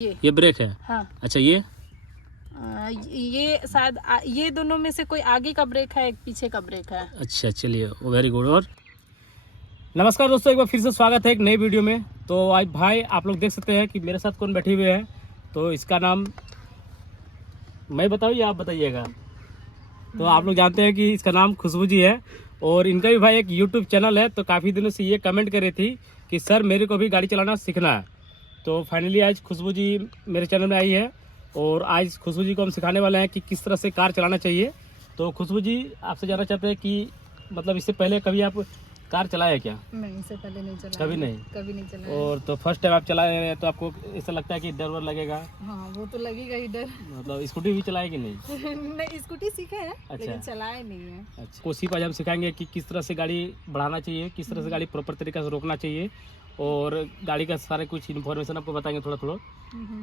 ये ब्रेक है। हाँ। अच्छा ये ये शायद ये दोनों में से कोई आगे का ब्रेक है, एक पीछे का ब्रेक है। अच्छा चलिए, वेरी गुड। और नमस्कार दोस्तों, एक बार फिर से स्वागत है एक नई वीडियो में। तो आज भाई आप लोग देख सकते हैं कि मेरे साथ कौन बैठे हुए हैं। तो इसका नाम मैं बताऊँ या आप बताइएगा? तो आप लोग जानते हैं कि इसका नाम खुशबू जी है और इनका भी भाई एक यूट्यूब चैनल है। तो काफ़ी दिनों से ये कमेंट कर रही थी कि सर मेरे को भी गाड़ी चलाना सीखना है। तो फाइनली आज खुशबू जी मेरे चैनल में आई है और आज खुशबू जी को हम सिखाने वाले हैं कि किस तरह से कार चलाना चाहिए। तो खुशबू जी आपसे जानना चाहते हैं कि मतलब इससे पहले कभी आप कार चलाए हैं क्या? नहीं, इससे पहले नहीं चलाया। कभी नहीं? कभी नहीं चलाया। और तो फर्स्ट टाइम आप चलाए हैं तो आपको ऐसा लगता है कि डर वर लगेगा? हाँ, वो तो लगेगा ही डर। मतलब स्कूटी भी चलाए कि नहीं? नहीं, स्कूटी सीखे है लेकिन अच्छा। चलाए नहीं है। अच्छा, कोशिश आज हम सिखाएंगे कि किस तरह से गाड़ी बढ़ाना चाहिए, किस तरह से गाड़ी प्रॉपर तरीके से रोकना चाहिए और गाड़ी का सारे कुछ इन्फॉर्मेशन आपको बताएंगे थोड़ा थोड़ा।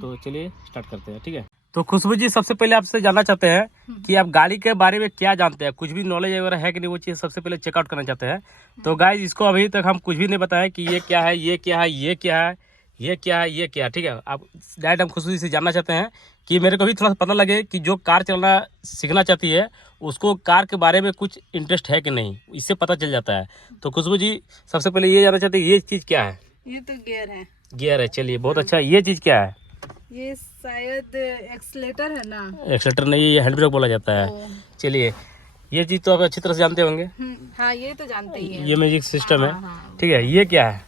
तो चलिए स्टार्ट करते हैं, ठीक है? तो खुशबू जी सबसे पहले आपसे जानना चाहते हैं कि आप गाड़ी के बारे में क्या जानते हैं, कुछ भी नॉलेज वगैरह है कि नहीं, वो चीज़ सबसे पहले चेकआउट करना चाहते हैं। तो गाइज इसको अभी तक हम कुछ भी नहीं बताएं कि ये क्या है, ये क्या है, ये क्या है, ये क्या है, ये क्या है, ठीक है? आप डायरेक्ट हम खुशबू जी से जानना चाहते हैं कि मेरे को भी थोड़ा सा पता लगे कि जो कार चलाना सीखना चाहती है उसको कार के बारे में कुछ इंटरेस्ट है कि नहीं, इससे पता चल जाता है। तो खुशबू जी सबसे पहले ये जानना चाहते हैं ये चीज़ क्या है? ये तो गियर है। गियर है, चलिए बहुत अच्छा। ये चीज़ क्या है? ये शायद एक्सीलेटर है ना? एक्सीलेटर नहीं, ये हैंड ब्रेक बोला जाता है। चलिए ये चीज़ तो आप अच्छी तरह से जानते होंगे। हाँ, ये तो जानते ही हैं। ये म्यूजिक सिस्टम है, हाँ। ठीक है? ये क्या है?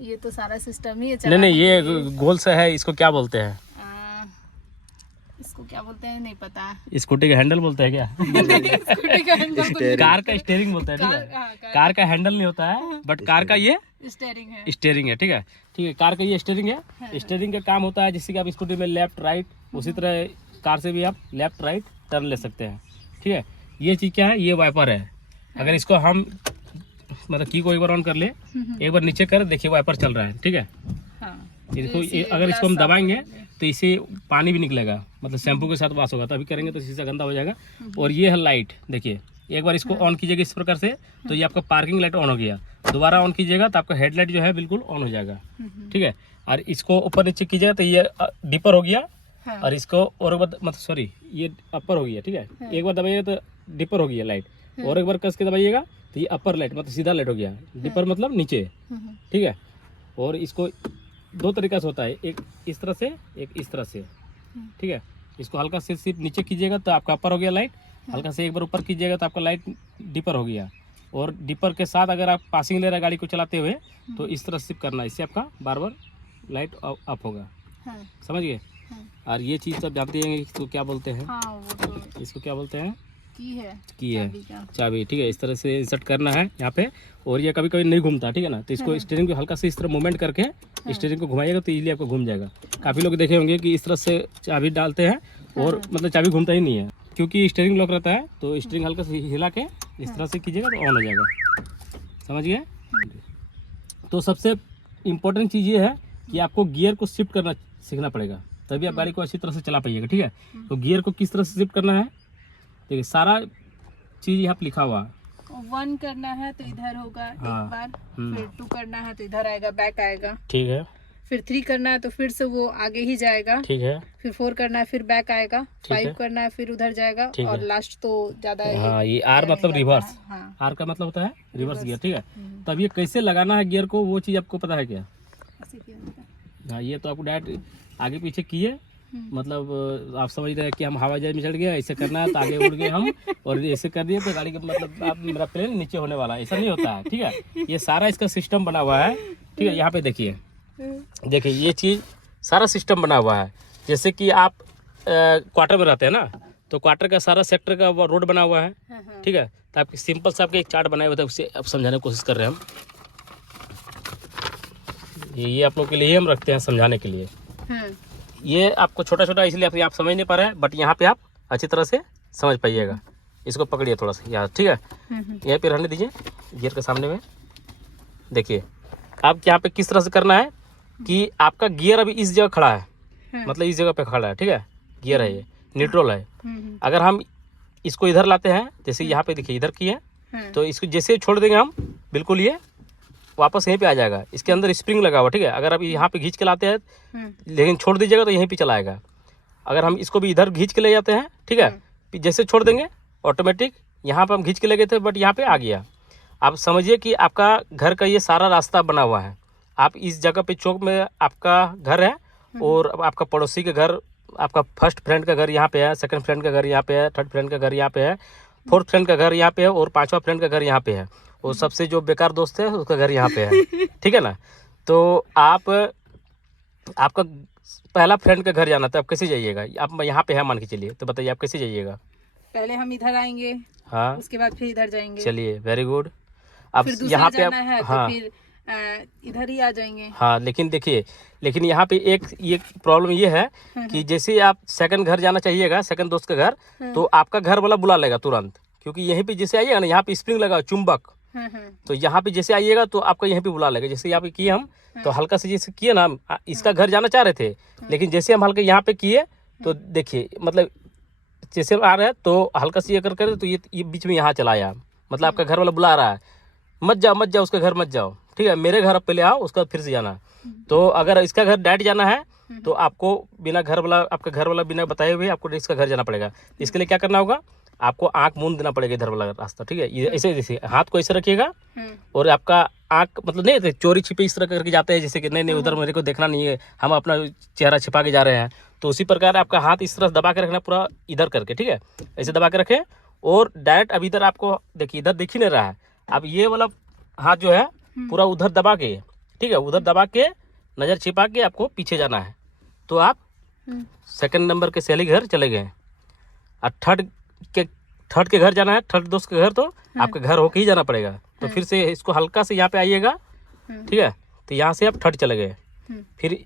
ये तो सारा सिस्टम ही है। नहीं नहीं, ये गोल सा है, इसको क्या बोलते हैं? इसको क्या बोलते हैं नहीं पता। स्कूटी का हैंडल बोलते हैं क्या? स्कूटी का हैंडल कार का स्टीयरिंग बोलते हैं, ठीक है? कार का हैंडल नहीं होता है, बट कार का ये स्टीयरिंग है। स्टीयरिंग है, ठीक है? ठीक है, कार का ये स्टीयरिंग है। स्टीयरिंग का काम होता है जैसे कि आप स्कूटी में लेफ्ट राइट, उसी तरह कार से भी आप लेफ्ट राइट टर्न ले सकते हैं, ठीक है? ये चीज़ क्या है? ये वाइपर है। अगर इसको हम मतलब की को एक बार ऑन कर ले, एक बार नीचे कर देखिए वाइपर चल रहा है, ठीक है? इसको अगर इसको हम दबाएंगे तो इसे पानी भी निकलेगा, मतलब शैम्पू के साथ वॉश होगा। तो अभी करेंगे तो शीशा गंदा हो जाएगा। और ये है लाइट, देखिए एक बार इसको ऑन कीजिएगा इस प्रकार से तो ये आपका पार्किंग लाइट ऑन हो गया। दोबारा ऑन कीजिएगा तो आपका हेडलाइट जो है बिल्कुल ऑन हो जाएगा, ठीक है? और इसको ऊपर नीचे कीजिएगा तो ये डिपर हो गया। और इसको और मतलब सॉरी ये अपर हो गया, ठीक है? एक बार दबाइएगा तो डिपर हो गया लाइट, और एक बार कस के दबाइएगा तो ये अपर लाइट मतलब सीधा लाइट हो गया। डिपर मतलब नीचे, ठीक है? और इसको दो तरीका से होता है, एक इस तरह से, एक इस तरह से, ठीक है? इसको हल्का से सिर्फ नीचे कीजिएगा तो आपका अपर हो गया लाइट, हल्का से एक बार ऊपर कीजिएगा तो आपका लाइट डिपर हो गया। और डिपर के साथ अगर आप पासिंग ले रहे हैं गाड़ी को चलाते हुए तो इस तरह से करना, इससे आपका बार बार लाइट अप होगा। समझ गए? और ये चीज़ सब जानते हैं इसको क्या बोलते हैं? वो तो इसको क्या बोलते हैं? की है चाबी, ठीक है? इस तरह से इंसर्ट करना है यहाँ पे। और ये कभी कभी नहीं घूमता, ठीक है ना? तो इसको स्टीयरिंग को हल्का से इस तरह मूवमेंट करके स्टीयरिंग को घुमाइएगा तो इजीली आपको घूम जाएगा। काफ़ी लोग देखे होंगे कि इस तरह से चाबी डालते हैं और मतलब चाबी घूमता ही नहीं है क्योंकि स्टीयरिंग लॉक रहता है। तो स्टीयरिंग हल्का से हिला के इस तरह से कीजिएगा तो ऑन हो जाएगा। समझ गए? तो सबसे इम्पोर्टेंट चीज़ ये है कि आपको गियर को शिफ्ट करना सीखना पड़ेगा, तभी आप गाड़ी को अच्छी तरह से चला पाइएगा, ठीक है? तो गियर को किस तरह से शिफ्ट करना है देखिए, सारा चीज़ यहाँ पे लिखा हुआ है। 1 करना है तो इधर होगा एक बार, फिर 2 करना है तो इधर आएगा, बैक आएगा, ठीक है? फिर 3 करना है तो फिर से वो आगे ही जाएगा, ठीक है? फिर 4 करना है फिर बैक आएगा, 5 करना है फिर उधर जाएगा, और लास्ट तो ज्यादा हाँ, ये आर मतलब रिवर्स। आर का मतलब होता है रिवर्स गियर, ठीक है? तब ये कैसे लगाना है गियर को वो चीज़ आपको पता है क्या? हाँ, ये तो आपको डायरेक्ट आगे पीछे किए, मतलब आप समझ रहे हैं कि हम हवाई जहाज में चढ़ गए, ऐसे करना है तो आगे उड़ गए हम, और ऐसे कर दिए तो गाड़ी का मतलब आप मेरा प्लेन नीचे होने वाला है, ऐसा नहीं होता है, ठीक है? ये सारा इसका सिस्टम बना हुआ है, ठीक है? यहाँ पे देखिए, देखिए ये चीज़ सारा सिस्टम बना हुआ है। जैसे कि आप क्वार्टर में रहते हैं ना, तो क्वार्टर का सारा सेक्टर का रोड बना हुआ है, ठीक है? तो आपके सिंपल से आपके एक चार्ट बनाए हुए थे, उससे आप समझाने की कोशिश कर रहे हैं हम। ये आप लोग के लिए हम रखते हैं समझाने के लिए। ये आपको छोटा छोटा इसलिए आप समझ नहीं पा रहे हैं, बट यहाँ पे आप अच्छी तरह से समझ पाइएगा। इसको पकड़िए थोड़ा सा यहाँ, ठीक है? यहीं पे रहने दीजिए गियर के सामने में। देखिए अब यहाँ पे किस तरह से करना है कि आपका गियर अभी इस जगह खड़ा है, मतलब इस जगह पे खड़ा है, ठीक है? गियर है ये, न्यूट्रल है। अगर हम इसको इधर लाते हैं, जैसे यहाँ पे देखिए इधर की है, तो इसको जैसे छोड़ देंगे हम बिल्कुल ये वापस यहीं पे आ जाएगा। इसके अंदर स्प्रिंग लगा हुआ, ठीक है। अगर आप यहाँ पे खींच के लाते हैं लेकिन छोड़ दीजिएगा तो यहीं पे चलाएगा। अगर हम इसको भी इधर खींच के ले जाते हैं, ठीक है, जैसे छोड़ देंगे ऑटोमेटिक, यहाँ पे हम खींच के ले गए थे बट यहाँ पे आ गया। आप समझिए कि आपका घर का ये सारा रास्ता बना हुआ है। आप इस जगह पे चौक में आपका घर है और आपका पड़ोसी के घर, आपका फर्स्ट फ्रेंड का घर यहाँ पे है, सेकंड फ्रेंड का घर यहाँ पे है, थर्ड फ्रेंड का घर यहाँ पे है, फोर्थ फ्रेंड का घर यहाँ पे है और पांचवा फ्रेंड का घर यहाँ पे है, और सबसे जो बेकार दोस्त है उसका घर यहाँ पे है, ठीक है ना। तो आपका पहला फ्रेंड का घर जाना था, आप कैसे जाइएगा? आप यहाँ पे है मान के चलिए, तो बताइए आप कैसे जाइएगा? पहले हम इधर आएंगे, हाँ, उसके बाद फिर इधर जाएंगे। चलिए, वेरी गुड। अब फिर यहाँ पे जाना है, हाँ, तो फिर इधर ही आ जाएंगे। हाँ, लेकिन देखिए, लेकिन यहाँ पे एक ये प्रॉब्लम ये है कि जैसे आप सेकंड घर जाना चाहिएगा, सेकंड दोस्त का घर, तो आपका घर वाला बुला लेगा तुरंत, क्योंकि यहीं पे जैसे आइएगा ना, यहाँ पे स्प्रिंग लगा चुंबक, तो यहाँ पे जैसे आइएगा तो आपका यहीं पे बुला लेगा। जैसे यहाँ पे किए हम, तो हल्का से जैसे किए ना, इसका घर जाना चाह रहे थे, लेकिन जैसे हम हल्का यहाँ पे किए तो देखिए, मतलब जैसे आ रहे हैं तो हल्का से ये कर तो ये बीच में यहाँ चला आया, मतलब आपका घर वाला बुला रहा है, मत जाओ उसका घर मत जाओ, ठीक है, मेरे घर पहले आओ, उसका फिर से जाना। तो अगर इसका घर डायरेक्ट जाना है तो आपको बिना घर वाला, आपका घर वाला बिना बताए हुए आपको इसका घर जाना पड़ेगा। इसके लिए क्या करना होगा, आपको आंख मूंद देना पड़ेगा इधर वाला रास्ता, ठीक है। ये ऐसे जैसे हाथ को ऐसे रखिएगा और आपका आंख, मतलब नहीं चोरी छिपे इस तरह करके जाते हैं, जैसे कि नहीं उधर मेरे को देखना नहीं है, हम अपना चेहरा छिपा के जा रहे हैं, तो उसी प्रकार आपका हाथ इस तरह दबा के रखना, पूरा इधर करके, ठीक है, ऐसे दबा के रखें। और डायरेक्ट अब इधर आपको देखिए, इधर दिख ही नहीं रहा है, अब ये वाला हाथ जो है पूरा उधर दबा के, ठीक है, उधर दबा के नज़र छिपा के आपको पीछे जाना है। तो आप सेकंड नंबर के सहेली घर चले गए, और थर्ड के घर जाना है, थर्ड दोस्त के घर, तो आपके घर होके ही जाना पड़ेगा। तो फिर से इसको हल्का से यहाँ पे आइएगा, ठीक है, तो यहाँ से आप थर्ड चले गए, फिर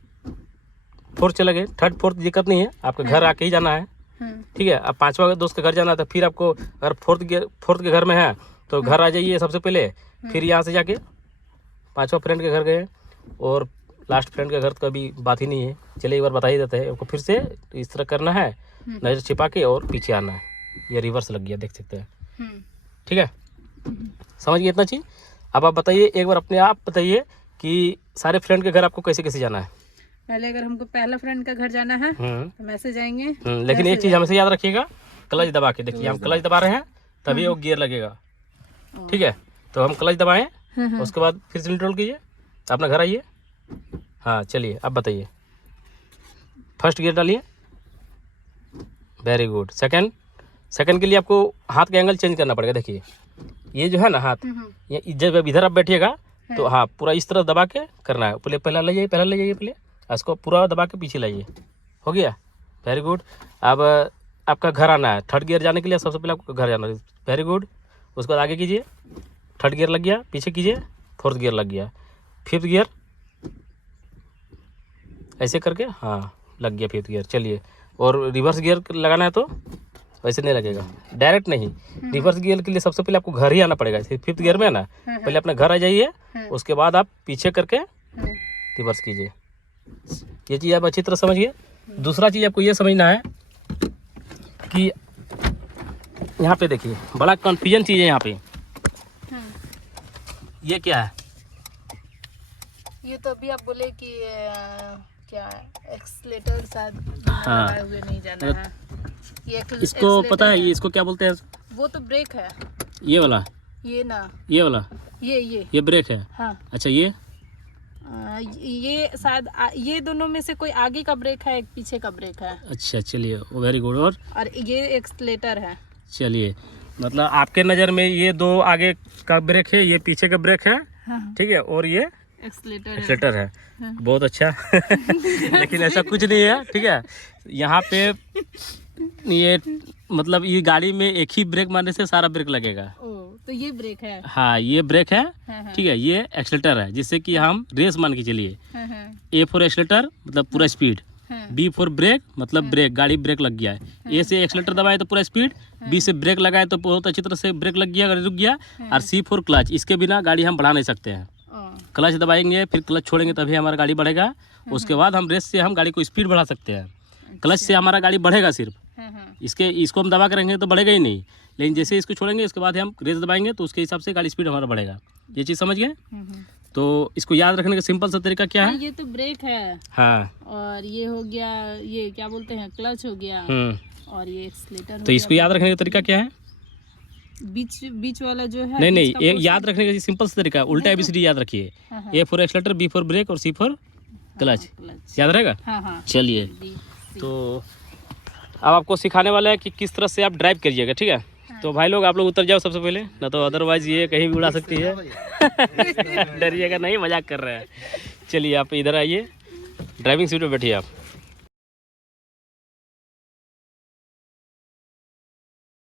फोर्थ चले गए, थर्ड फोर्थ दिक्कत नहीं है, आपके घर आके ही जाना है, ठीक है। अब पांचवा दोस्त के घर जाना है, तो फिर आपको अगर फोर्थ के घर में है तो घर आ जाइए सबसे पहले, फिर यहाँ से जाके पांचवा फ्रेंड के घर गए, और लास्ट फ्रेंड के घर तो कभी बात ही नहीं है, चलिए एक बार बता ही देते हैं आपको। फिर से इस तरह करना है, नज़र छिपा के और पीछे आना है, ये रिवर्स लग गया, देख सकते हैं, ठीक है, समझ गए इतना चीज़। अब आप बताइए एक बार अपने आप बताइए कि सारे फ्रेंड के घर आपको कैसे कैसे जाना है। पहले अगर हमको पहला फ्रेंड का घर जाना है तो हम ऐसे जाएंगे, लेकिन एक चीज़ हमेशा याद रखिएगा, क्लच दबा के देखिए, हम क्लच दबा रहे हैं तभी वो गियर लगेगा, ठीक है। तो हम क्लच दबाएं, उसके बाद फिर से न्यूट्रल कीजिए, अपना घर आइए। हाँ, चलिए अब बताइए, फर्स्ट गियर डालिए, वेरी गुड। सेकंड के लिए आपको हाथ का एंगल चेंज करना पड़ेगा। देखिए ये जो है ना हाथ, ये जब इधर आप बैठिएगा तो हाँ पूरा इस तरह दबा के करना है, पहले ले जाइए, पहले इसको पूरा दबा के पीछे लाइए, हो गया, वेरी गुड। अब आपका घर आना है, थर्ड गियर जाने के लिए सबसे पहले आपको घर जाना है, वेरी गुड। उसके बाद आगे कीजिए, थर्ड गियर लग गया, पीछे कीजिए, फोर्थ गियर लग गया, फिफ्थ गियर, ऐसे करके हाँ लग गया फिफ्थ गियर। चलिए, और रिवर्स गियर लगाना है तो वैसे नहीं लगेगा, डायरेक्ट नहीं, रिवर्स गियर के लिए सबसे पहले आपको घर ही आना पड़ेगा। फिफ्थ गियर में है ना, पहले अपना घर आ जाइए, उसके बाद आप पीछे करके रिवर्स कीजिए। ये चीज़ आप अच्छी तरह समझिए। दूसरा चीज़ आपको ये समझना है कि यहाँ पे देखिए बड़ा कन्फ्यूजन चीज़ है यहाँ पे, ये क्या है? ये तो अभी आप बोले कि क्या एक्सलेटर शायद हाँ, हुए नहीं जाना है, ये इसको पता है, ये इसको क्या बोलते हैं? वो तो ब्रेक है, ये वाला, ये ना, ये वाला, ये ब्रेक है। हाँ, अच्छा, ये शायद ये दोनों में से कोई आगे का ब्रेक है, एक पीछे का ब्रेक है। अच्छा, चलिए, वेरी गुड। और ये एक्सलेटर है। चलिए, मतलब आपके नज़र में ये दो आगे का ब्रेक है, ये पीछे का ब्रेक है, ठीक है, और ये एक्सलेटर है। बहुत अच्छा लेकिन ऐसा कुछ नहीं है, ठीक है। यहाँ पे ये मतलब ये गाड़ी में एक ही ब्रेक मारने से सारा ब्रेक लगेगा। तो ये ब्रेक है, हाँ ये ब्रेक है, ठीक है, ये एक्सलेटर है, जिससे कि हम रेस मान के चलिए। ए फॉर एक्सलेटर मतलब पूरा स्पीड, बी फॉर ब्रेक मतलब ब्रेक, गाड़ी ब्रेक लग गया है। ए से एक्सलेटर दबाए तो पूरा स्पीड, बी से ब्रेक लगाए तो बहुत अच्छी तरह से ब्रेक लग गया, गाड़ी रुक गया, और सी फॉर क्लच, इसके बिना गाड़ी हम बढ़ा नहीं सकते हैं। क्लच दबाएंगे फिर क्लच छोड़ेंगे तभी हमारा गाड़ी बढ़ेगा, उसके बाद हम रेस से हम गाड़ी को स्पीड बढ़ा सकते हैं। क्लच से हमारा गाड़ी बढ़ेगा सिर्फ, इसको हम दबा कर रहेंगे तो बढ़ेगा ही नहीं, लेकिन जैसे इसको छोड़ेंगे उसके बाद हम रेस दबाएंगे तो उसके हिसाब से गाड़ी स्पीड हमारा बढ़ेगा। ये चीज़ समझ गए? तो इसको याद रखने का सिंपल सा तरीका क्या है? ये तो ब्रेक है, हाँ, और ये हो गया, ये क्या बोलते हैं, क्लच हो गया, और ये एक्सीलेटर। तो इसको याद रखने का तरीका क्या है? बीच वाला जो है, नहीं नहीं, बीच का ये portion। याद रखने का सिंपल सा तरीका, उल्टा ABCD याद रखिए। हाँ, हाँ, A for accelerator, B for brake और C फॉर क्लच। क्लच। याद रहेगा? हाँ हाँ। चलिए, B, C। तो अब आपको सिखाने वाला है कि किस तरह से आप ड्राइव करिएगा, ठीक है? तो भाई लोग आप लोग उतर जाओ सबसे पहले, ना तो अदरवाइज ये कहीं भी उड़ा सकती है। डरिएगा नहीं, मजाक कर रहे हैं। चलिए आप इधर आइए, ड्राइविंग सीट पे बैठिए आप।